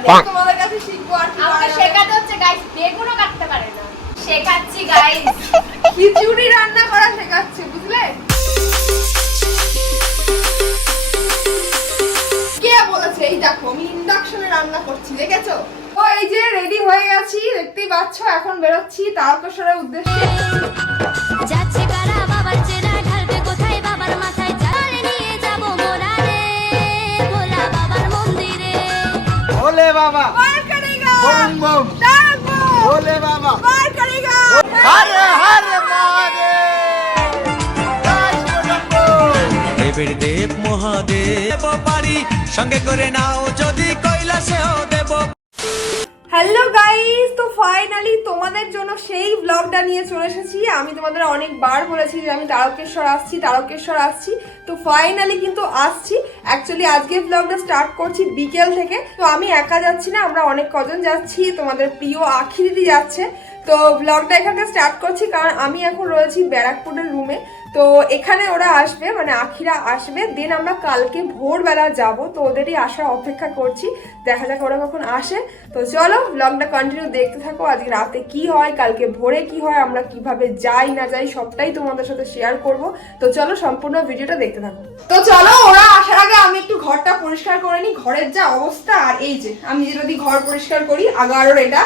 করবে তোমাদের কাছে শিখব আর কি আমাকে শেখাতে হচ্ছে গাইস বেগুনও কাটতে পারে না। শেখাচ্ছি গাইস খিচুড়ি রান্না করা শেখাচ্ছে বুঝলে? কে বলেছে? এই দেখো আমি ইন্ডাকশনে রান্না করছি দেখেছ? ও এই যে রেডি হয়ে গেছি দেখতেই পাচ্ছ এখন বেরোচ্ছি তারকেশ্বরের উদ্দেশ্যে। যাচ্ছে বাবা। বম বম। ডাকবো। বাবা। হরে হরে। দেবের দেব মহাদেব পারি সঙ্গে করে নাও যদি কৈলাসেও দেব হ্যালো গাইস তো ফাইনালি তোমাদের জন্য সেই ব্লগটা নিয়ে চলে এসেছি। আমি তোমাদের অনেকবার বলেছি যে আমি তারকেশ্বর আসছি তারকেশ্বর আসছি। তো ফাইনালি কিন্তু আসছি। অ্যাকচুয়ালি আজকে ব্লগটা স্টার্ট করছি বিকেল থেকে। তো আমি একা যাচ্ছি না, আমরা অনেক কজন যাচ্ছি। তোমাদের প্রিয় আখি দিদি যাচ্ছে। তো ব্লগটা এখানে স্টার্ট করছি, কারণ আমি এখন রয়েছি ব্যারাকপুরের রুমে তো এখানে ওরা আসবে মানে আখিরা আসবে। দেন আমরা কালকে ভোরবেলা যাব, তো ওদেরই আসার অপেক্ষা করছি। দেখা যাক ওরা কখন আসে। তো চলো ব্লগটা কন্টিনিউ দেখতে থাকো। আজকে রাতে কি হয়, কালকে ভোরে কি হয়, আমরা কীভাবে যাই, না যাই, সবটাই তোমাদের সাথে শেয়ার করব। তো চলো, সম্পূর্ণ ভিডিওটা দেখতে থাকো। তো চলো, ওরা আসার আগে আমি একটু ঘরটা পরিষ্কার করে নিই। ঘরের যা অবস্থা, আর এই যে, আমি যদি ঘর পরিষ্কার করি, আগারোর এটা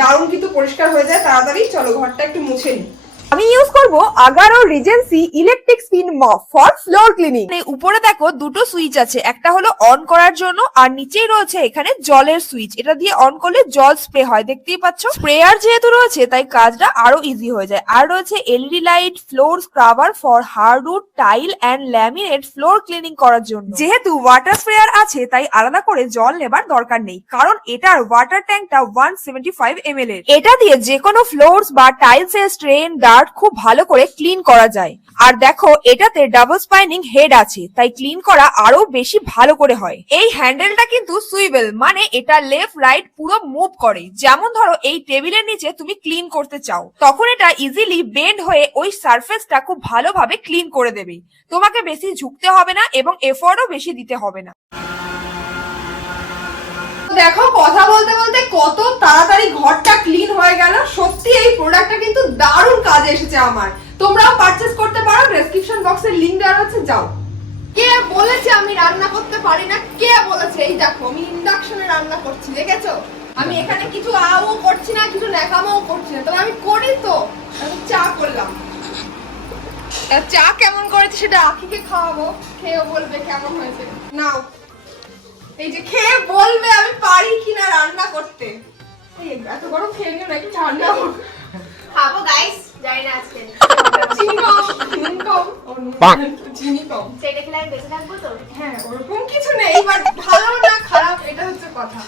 দারুণ কিন্তু পরিষ্কার হয়ে যায়, তাড়াতাড়ি। চলো, ঘরটা একটু মুছে নিই। আমি ইউজ করব Agaro regency electric spin mop for floor cleaning উপরে দেখো দুটো সুইচ আছে। একটা হলো অন করার জন্য, আর নিচেই রয়েছে এখানে জলের সুইচ এটা দিয়ে অন করলে জল স্প্রে হয়, দেখতেই পাচ্ছ? স্প্রেয়ার যেহেতু রয়েছে, তাই কাজটা আরও ইজি হয়ে যায়। আর রয়েছে LED light floor scrubber for hardwood tile and laminate floor cleaning করার জন্য। যেহেতু ওয়াটার স্প্রেয়ার আছে, তাই আলাদা করে জল নেবার দরকার নেই। কারণ এটার ওয়াটার ট্যাঙ্কটা ওয়ান সেভেন্টি ফাইভ এম এর। এটা দিয়ে যে কোনো ফ্লোরস বা টাইলস এর স্ট্রেন ডার্ট খুব ভালো করে ক্লিন করা যায়। আর দেখো, এটাতে ডাবল স্পাইনিং হেড আছে, তাই ক্লিন করা আরও বেশি ভালো করে হয়। এই হ্যান্ডেলটা কিন্তু সুইবেল মানে এটা লেফট রাইট পুরো মুভ করে। যেমন ধরো, এই টেবিলের নিচে তুমি ক্লিন করতে চাও, তখন এটা ইজিলি বেন্ড হয়ে ওই সারফেসটা খুব ভালোভাবে ক্লিন করে দেবে। তোমাকে বেশি ঝুঁকতে হবে না এবং এফোর্টও বেশি দিতে হবে না। দেখো কথা বলতে বলতে কত তাড়াতাড়ি ঘরটা ক্লিন হয়ে গেল। সত্যি এই প্রোডাক্টটা কিন্তু দারুণ কাজে এসেছে আমার। তোমরাও পারচেজ করতে পারো ডেসক্রিপশন বক্সে লিংক দেওয়া আছে যাও। কে বলেছে আমি রান্না করতে পারি না? কে বলেছে? এই দেখো আমি ইন্ডাকশনে রান্না করছি দেখেছ? আমি এখানে কিছু আও করছি না কিছু ন্যাকামাও করছি না। তবে আমি করি তো। আমি চা করলাম। চা কেমন করেছি সেটা আখিকে খাওয়াবো। খেয়েও বলবে কেমন হয়েছে। নাও। এই যে খেয়ে বলবে পারি কিনা রান্না করতে। এত বড় খেয়ে নিও না একটু ঠান্ডা খাব গাইস জানি না আজকে। চিনি কম নুন কম ও নুন বাহ। চিনি কম। সেটা খেলে আমি বেঁচে থাকব তো? হ্যাঁ ওরকম কিছু নেই বাট ভালো না খারাপ এটা হচ্ছে কথা।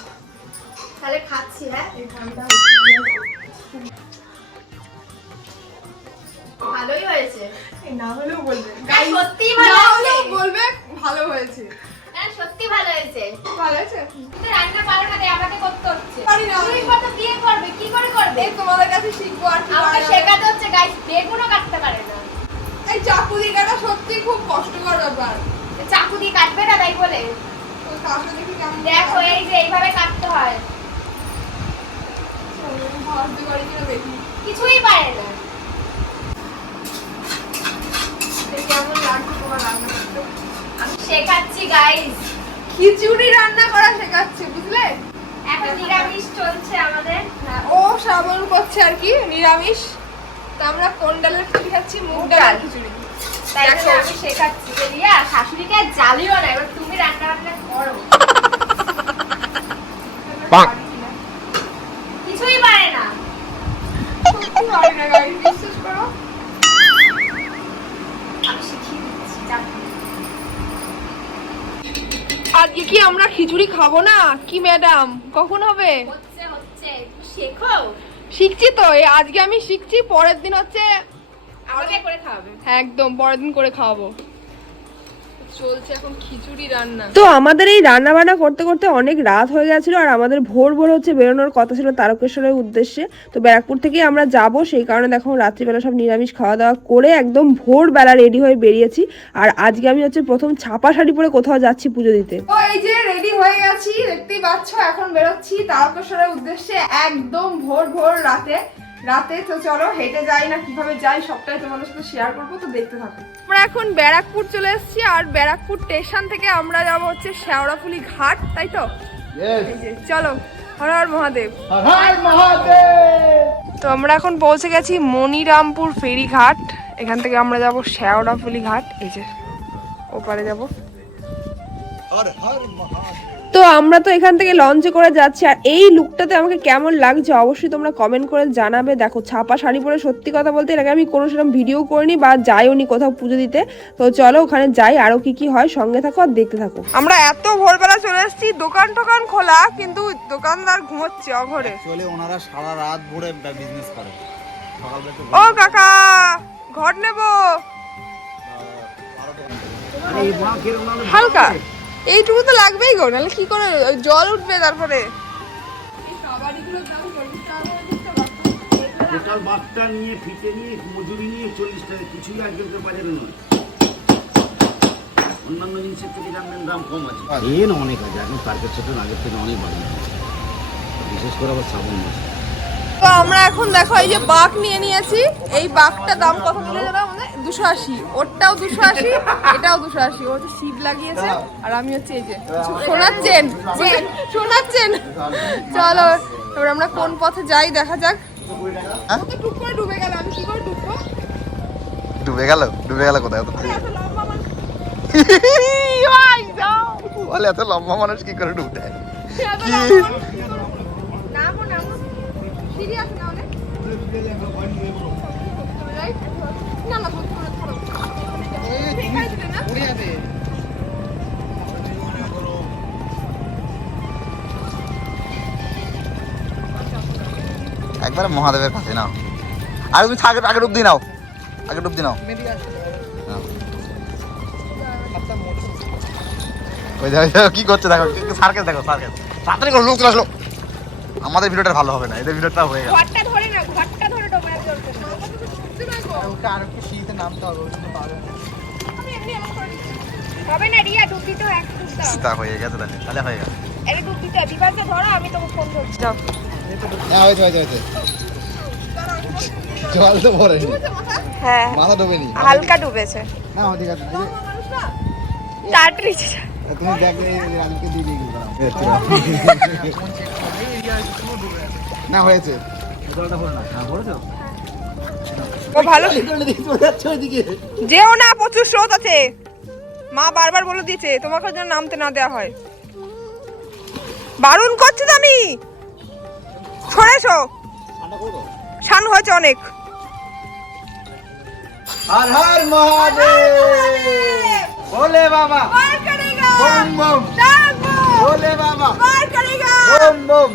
তাহলে খাচ্ছি হ্যাঁ? ভালোই হয়েছে। না হলেও বলবে। ভালো। হলেও বলবে ভালো হয়েছে। হ্যাঁ ভালো হয়েছে? ভালো হয়েছে? কিন্তু রান্না পারো না তাই আমাকে করতে হচ্ছে। পারি না। তুমি কত বিয়ে করবে? কি করে করবে? এই তোমাদের কাছে শিখব আর কি আমাকে শেখাতে হচ্ছে গাইস বেগুনও কাটতে পারে না। এই চাকু দিকাটা সত্যি খুব কষ্টকর ব্যাপার। চাকু দিয়ে কাটবে না তাই বলে? দেখি এই যে এইভাবে কাটতে হয়। কিছুই পারে না। কেমন লাগছে তোমার রান্না করতে। আমি শেখাচ্ছি গাইস খিচুড়ি রান্না করা শেখাচ্ছে বুঝলে এখন নিরামিষ চলছে আমাদের হ্যাঁ, ও শ্রাবণ করছে আর কি নিরামিষ তা আমরা কোন ডালের খিচুড়ি খাচ্ছি মুগ ডাল। খিচুড়ি দেখো। আমি শেখাচ্ছি যে রিয়া শাশুড়িকে আর জ্বালিও না এবার তুমি রান্না বান্না করো। কিছুই পারে না সত্যি পারি না গাড়ি বিশ্বাস করো আমি শিখিয়ে দিচ্ছি। আজকে কি আমরা খিচুড়ি খাব না? কি ম্যাডাম কখন হবে? শিখছি তো এই আজকে আমি শিখছি পরের দিন হচ্ছে একদম পরের দিন করে খাওয়াবো চলছে এখন খিচুড়ি রান্না তো আমাদের এই রান্না বান্না করতে করতে অনেক রাত হয়ে গেছিল আর আমাদের ভোর ভোর হচ্ছে বেরোনোর কথা ছিল তারকেশ্বরের উদ্দেশ্যে। তো ব্যারাকপুর থেকে আমরা যাব সেই কারণে দেখো রাত্রিবেলা সব নিরামিষ খাওয়া দাওয়া করে একদম ভোরবেলা রেডি হয়ে বেরিয়েছি। আর আজকে আমি হচ্ছে প্রথম ছাপা শাড়ি পরে কোথাও যাচ্ছি পুজো দিতে। এই যে রেডি হয়ে গেছি দেখতেই পাচ্ছ এখন বেরোচ্ছি তারকেশ্বরের উদ্দেশ্যে একদম ভোর ভোর রাতে। রাতে তো চলো হেঁটে যাই না কীভাবে যাই সবটাই তোমাদের সাথে শেয়ার করব তো দেখতে থাকো। আমরা এখন ব্যারাকপুর চলে এসেছি আর ব্যারাকপুর স্টেশন থেকে আমরা যাব হচ্ছে শেওড়াফুলি ঘাট তাই তো? এই যে, চলো হর হর মহাদেব। হর হর মহাদেব! তো আমরা এখন পৌঁছে গেছি মনিরামপুর ফেরি ঘাট এখান থেকে আমরা যাব শেওড়াফুলি ঘাট এই যে ওপারে যাব। হর হর মহাদেব! তো আমরা তো এখান থেকে লঞ্চে করে যাচ্ছি। আর এই লুকটাতে আমাকে কেমন লাগছে অবশ্যই তোমরা কমেন্ট করে জানাবে। দেখো ছাপা শাড়ি পরে সত্যি কথা বলতে এর আগে আমি কোনো সেরকম ভিডিও করিনি বা যাইও নি কোথাও পুজো দিতে। তো চলো ওখানে যাই আরও কি কি হয় সঙ্গে থাকো আর দেখতে থাকো। আমরা এত ভোরবেলা চলে এসেছি দোকান টোকান খোলা কিন্তু দোকানদার ঘুমোচ্ছে অঘরে। চলে ওনারা সারা রাত ভরে বিজনেস করে। ও কাকা ঘর নেব। হালকা। এইটুকু তো লাগবেই গো নাহলে কি করে ওই জল উঠবে তারপরে? টোটাল বাচ্চা নিয়ে ফিটে নিয়ে মজুরি নিয়ে চল্লিশ টাকা কিছুই আজকালকার বাজারে নয় অন্যান্য জিনিসের থেকে জানবেন দাম কম আছে। ট্রেন অনেক আছে এখন সাথে আগের থেকে অনেক বাড়ি বিশেষ করে আবার শ্রাবণ মাসে। তো আমরা এখন দেখো এই যে বাঘ নিয়ে নিয়েছি এই বাঘটা দাম কত বলে জানো আমাদের? দুশো আশি ওরটাও দুশো আশি এটাও দুশো আশি। ও হচ্ছে শিব লাগিয়েছে আর আমি হচ্ছে এই যে সোনার চেন সোনার চেন। চলো এবার আমরা কোন পথে যাই দেখা যাক। করে ডুবে গেল আমি কি করে ডুববো? ডুবে গেল? ডুবে গেল কোথায়? এত লম্বা মানুষ। বলে এত লম্বা মানুষ কি করে ডুবে? দেয় না না, না? একবারে মহাদেবের কাছে নাও। আর তুমি আগে আগে ডুব দিয়ে নাও। আগে ডুব দিয়ে নাও। ওই দেখো, কি করছে দেখো সার্কেস দেখো সার্কেস তাড়াতাড়ি করো লোক চলে আসলো। আমাদের ভিডিওটা ভালো হবে না এদের ভিডিওটা হয়ে গেল। ঘরটা ধরে না, ঘরটা ধরে ডোবায় চলছে। মাথা তো ঢুকছে না আর একটু শীতে নামতে হবে ওই জন্য পাবে না হবে না রিয়া ডুব দিতে এক দাও। তা হয়ে গেছে তাহলে তাহলে হয়ে গেল এটা ডুব দিতে বিভাগকে ধরো আমি তোমাকে ফোন করছি। যাও। হ্যাঁ হয়েছে হয়েছে হয়েছে। জল তো ভরেনি হ্যাঁ। মাথা ডোবেনি। হালকা ডুবেছে। না ঠিক আছে। তাড়াতাড়ি তুমি রাজুকে দিয়ে দিয়ে না হয়েছে। ও ভালো যেও না প্রচুর স্রোত আছে। মা বারবার বলে দিয়েছে তোমাকে যেন নামতে না দেওয়া হয়। বারণ করছি তো আমি? সরে এসো। ছান হয়েছে অনেক। হর হর মহাদেব। ভোলে বাবা। বম বম। ভোলে বাবা। বম বম।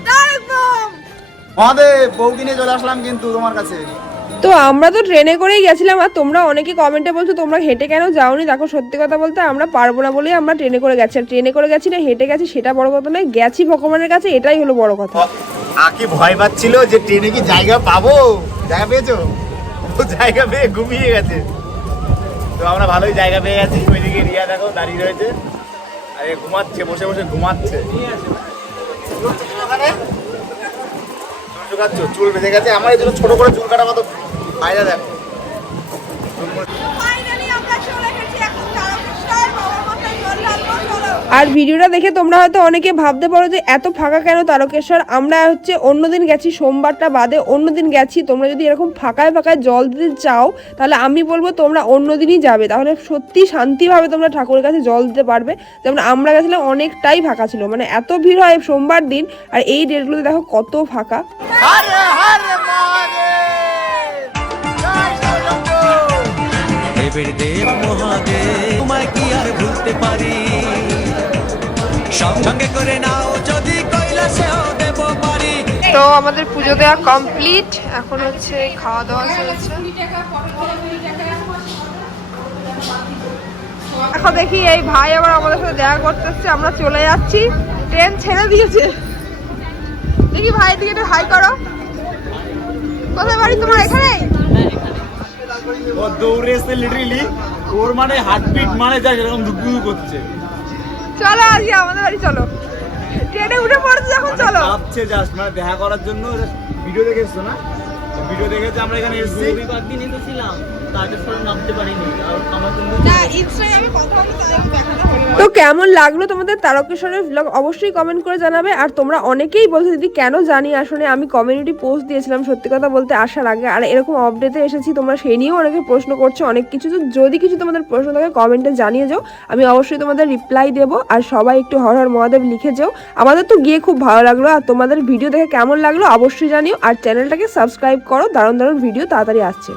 মহাদেব বৌদি নিয়ে চলে আসলাম কিন্তু তোমার কাছে। তো আমরা তো ট্রেনে করেই গেছিলাম আর তোমরা অনেকে কমেন্টে বলছো তোমরা হেঁটে কেন যাওনি? দেখো সত্যি কথা বলতে আমরা পারব না বলেই আমরা ট্রেনে করে গেছি। আর ট্রেনে করে গেছি না হেঁটে গেছি সেটা বড় কথা নয় গেছি ভগবানের কাছে এটাই হলো বড় কথা। আকি ভয় পাচ্ছিল যে ট্রেনে কি জায়গা পাবো? জায়গা পেয়েছ? জায়গা পেয়ে ঘুমিয়ে গেছে। তো আমরা ভালোই জায়গা পেয়ে গেছি। ওইদিকে রিয়া দেখো দাঁড়িয়ে রয়েছে। আর ঘুমাচ্ছে বসে বসে ঘুমাচ্ছে। ওখানে? চুল বেঁধে গেছে। আমার এই জন্য ছোট করে চুল কাটা মতো ফায়দা দেখো। আর ভিডিওটা দেখে তোমরা হয়তো অনেকে ভাবতে পারো যে এত ফাঁকা কেন তারকেশ্বর? আমরা হচ্ছে অন্যদিন গেছি সোমবারটা বাদে অন্যদিন গেছি। তোমরা যদি এরকম ফাঁকায় ফাঁকায় জল দিতে চাও তাহলে আমি বলব তোমরা অন্যদিনই যাবে। তাহলে সত্যি শান্তিভাবে তোমরা ঠাকুরের কাছে জল দিতে পারবে। যেমন আমরা গেছিলাম অনেকটাই ফাঁকা ছিল। মানে এত ভিড় হয় সোমবার দিন আর এই ডেটগুলোতে দেখো কত ফাঁকা। দেব মহাদেব তোমায় কি আর ভুলতে পারি? সব সঙ্গে করে নাও যদি কৈলাসেও দেব পারি তো আমাদের পুজো দেওয়া কমপ্লিট এখন হচ্ছে খাওয়া দাওয়া চলছে। এখন দেখি এই ভাই আবার আমাদের সাথে দেখা করতে এসছে আমরা চলে যাচ্ছি। ট্রেন ছেড়ে দিয়েছে। দেখি ভাই দিকে একটু হাই করো। কোথায় বাড়ি তোমার? এখানে? ও দৌড়ে এসে লিটারেলি ওর মানে হার্টবিট মানে যা এরকম ধুকধুক করছে। চলো আজকে আমাদের বাড়ি চলো। ট্রেনে উঠে পড়ছে যখন চলো। ভাবছে জাস্ট মানে দেখা করার জন্য ভিডিও দেখে এসছো না? ভিডিও দেখেছ আমরা এখানে এসেছি। কয়েকদিন এসেছিলাম। তো কেমন লাগল তোমাদের তারকেশ্বরের ব্লগ অবশ্যই কমেন্ট করে জানাবে। আর তোমরা অনেকেই বলছো দিদি কেন জানি আসলে আমি কমিউনিটি পোস্ট দিয়েছিলাম সত্যি কথা বলতে আসার আগে। আর এরকম আপডেটে এসেছি তোমরা সেই নিয়েও অনেকে প্রশ্ন করছ অনেক কিছু। তো যদি কিছু তোমাদের প্রশ্ন থাকে কমেন্টে জানিয়ে যাও। আমি অবশ্যই তোমাদের রিপ্লাই দেবো আর সবাই একটু হর হর মহাদেব লিখে যাও। আমাদের তো গিয়ে খুব ভালো লাগল আর তোমাদের ভিডিও দেখে কেমন লাগল অবশ্যই জানিও। আর চ্যানেলটাকে সাবস্ক্রাইব করো দারুণ দারুণ ভিডিও তাড়াতাড়ি আসছে।